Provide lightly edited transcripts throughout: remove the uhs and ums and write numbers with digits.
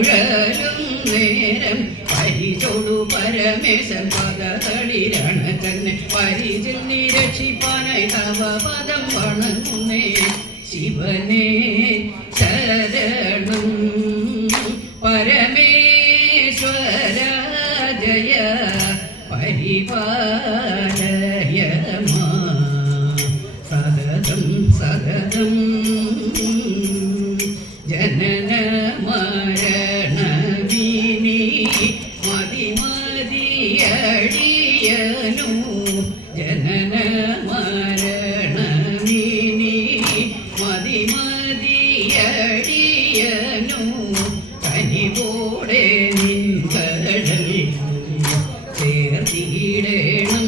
ഉഴലും നേരം പരിചോടു പരമേശൻ പദതളിരണ തന്നെ പരിചിൽ നിരക്ഷിപ്പാനായി തവ പദം വണങ്ങുന്നേ ശിവനേ ശരണം പരമേശ്വര ജയ പരിപാലയ സതതം സതതം ജനന മരണ വിനി മതിമതിയടിയനു ജനന മരണ വിനി മതിമതിയടിയനു കനിവോടെ നിൻകടൽ ചേർത്തിടണം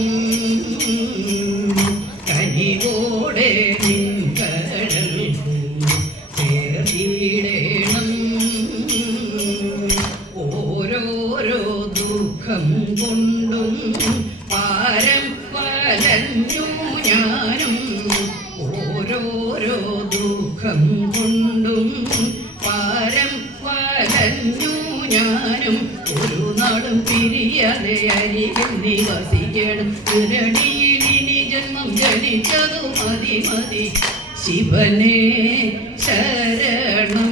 കനിവോടെ നിൻകടൽ ചേർത്തിടണം ഓരോരോ ദുഃഖം കൊണ്ടും പാരം വലഞ്ഞു ഞാനും ഓരോരോ ദുഃഖം കൊണ്ടും പാരം വലഞ്ഞു ഞാനും ഒരു നാടും പിരിയാതെ അരികിൽ നിവസിക്കണം ഇരണിയിൽ ഇനി ജന്മം ജനിച്ചതു മതി മതി ശിവനേ ശരണം